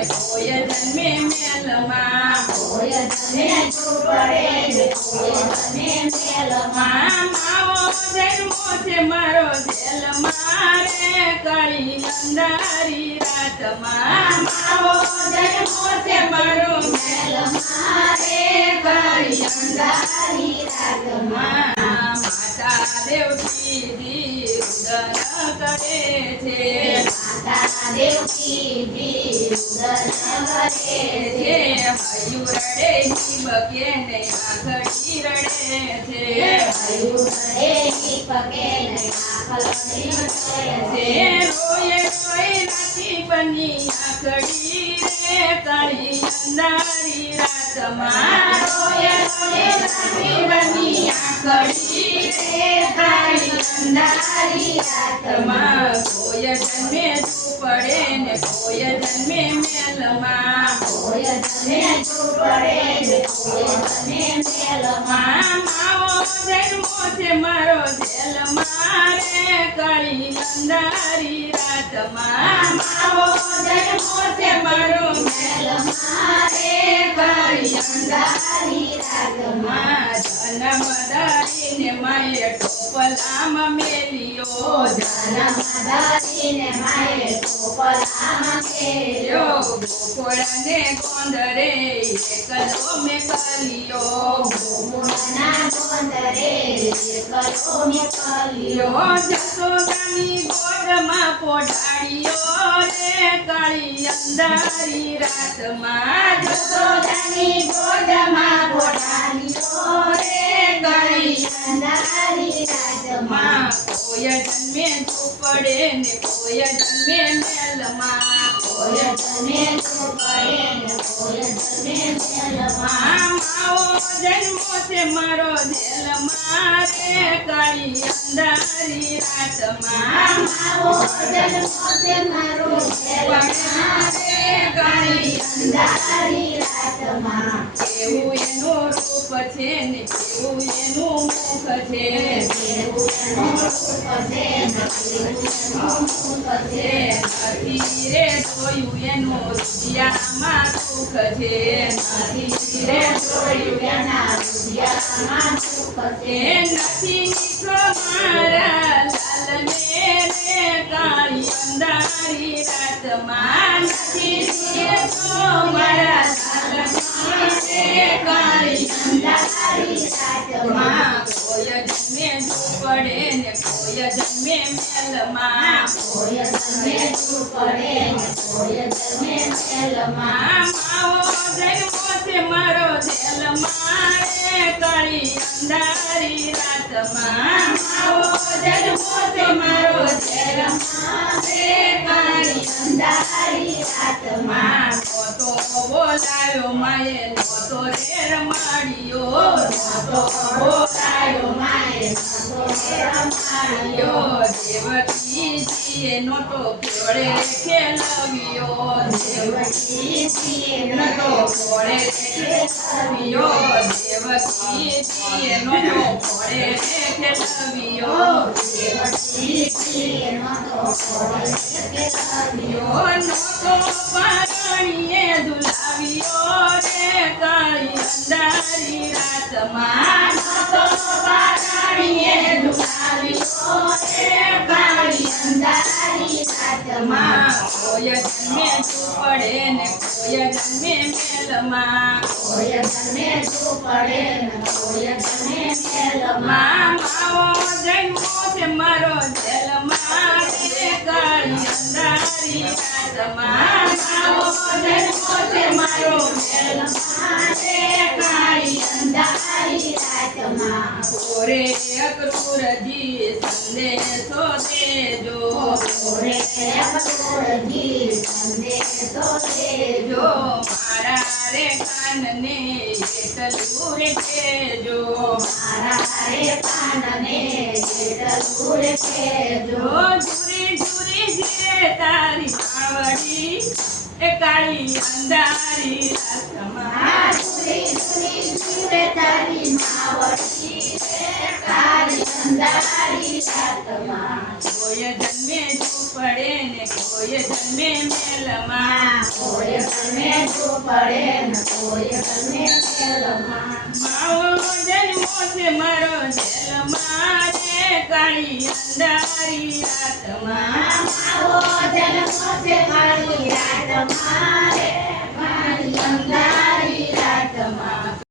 ને કોઈ જન્મે મેલમાં કોઈ જન્મે ઝૂંપડે ને કોઈ જન્મે મેલમાં માવો જન્મો છે મારો જેલમાં રે કાળી અંધારી રાતમાં માવો જન્મો છે મારો મેલમાં રે કાળી અંધારી રાતમાં માતા દેવકી ઉદન કરે છે માતા દેવકી ઉદન કરે છે હયું રડે હિબકે ને આખડી રડે છે હયું રડે હિબકે ને આખડી રડે છે રોયે રોય રાતી બની આખડી રે કાળી અંધારી રાતમાં રોયે રોયે રાતી બની આખડી રે કાળી અંધારી રાતમાં કોઈ જન્મે ઝૂંપડે ને કોઈ જન્મે મેલમાં કોઈ જન્મે ઝૂંપડે ને કોઈ જન્મે મેલમાં માવો જન્મો છે મારો જેલમાં રે કાળી અંધારી રાતમાં માવો જન્મો છે મારો મેલમાં રે કાળી અંધારી રાતમાં જન્મ દારીને માએ ટોપલામાં મેલ્યો જન્મ દારીને માએ ટોપલામાં મેલ્યો ગોકુળને ગોંદરે એકલો મેં કલિયો ગોકુળના ગોંદરે એકલો મેં કલિયો જસોદાની ગોદમાં પોઢાડ્યો રે કાળી અંધારી રાતમાં જસોદાની ગોદમાં પોઢાડ્યો રે કાળી અંધારી રાતમાં કોઈ જન્મે ઝૂંપડે ને કોઈ જન્મે મેલમાં કોઈ જન્મે ઝૂંપડે ને કોઈ જન્મે મેલમાં માવો જન્મો છે મારો જેલમાં રે કાળી અંધારી રાતમાં માવો જન્મો છે મારો જેલમાં રે કાળી અંધારી રાતમાં કેવું એનું રૂપ છે ને કેવું એનું મુખ છે કેવું એનું રૂપ છે ને કેવું એનું મુખ છે નથી રે જોયું એનું રૂપિયામાં સુખ છે નથી રે જોયું એના રૂપિયામાં સુખ છે નથી નીકળો મારા લાલને રે કાળી અંધારી રાતમાં નથી નીકળો મારા લાલને રે કાળી અંધારી રાતમાં કોઈ જન્મે ઝૂંપડે ને કોઈ જન્મે મેલમાં કોઈ જન્મે ઝૂંપડે ને કોઈ જન્મે મેલમાં માવો જન્મો છે મારો જેલમાં રે કાળી અંધારી રાતમાં માવો જન્મો છે મારો જેલમાં રે કાળી અંધારી રાતમાં તો બોલાયો માએ નહોતો રે રમાડ્યો નહોતો બોલાયો માએ નહોતો રમાડ્યો દેવકીજીએ નહોતો કેવડે ખેલવ્યો દેવકીજીએ નહોતો ઘોડે ખેલવ્યો દેવકીજીએ નહોતો ઘોડે ખેલવ્યો દેવકીજીએ નહોતો ઘોડે ખેલવ્યો નહોતો પારણીએ ઝુલાવ્યો રે કાળી અંધારી રાતમાં નહોતો પારણીએ ઝુલાવ્યો રે કાળી અંધારી રાતમાં કોઈ જન્મે ઝૂંપડે ને કોઈ જન્મે મેલમાં કોઈ જન્મે ઝૂંપડે ને કોઈ જન્મે મેલમાં માવો જન્મો છે મારો જેલમાં રે કાળી અંધારી રાતમાં માવો જન્મો છે મારો મેલમાં રે કાળી અંધારી રાતમાં ઓરે અક્રૂરજી સંદેશો દેજો ઓરે અક્રૂરજી સંદેશો દેજો મારા રે કાનને એટલું રે કહેજો મારા રે કાનને એટલું રે કહેજો ઝુરી ઝુરી જીરે તારી માવડી એ કાળી અંધારી રાતમાં ઝુરી ઝુરી જીરે તારી માવડી રે કાળી અંધારી રાતમાં કોઈ જન્મે ઝૂંપડે ને કોઈ જન્મે મેલમાં કોઈ બેઠું પડે ને કોઈ ગમે મેલમાં. માવો જન્મો છે મારો જેલમાં રે કાળી અંધારી રાતમાં. માવો જન્મો છે કાળી રાતમાં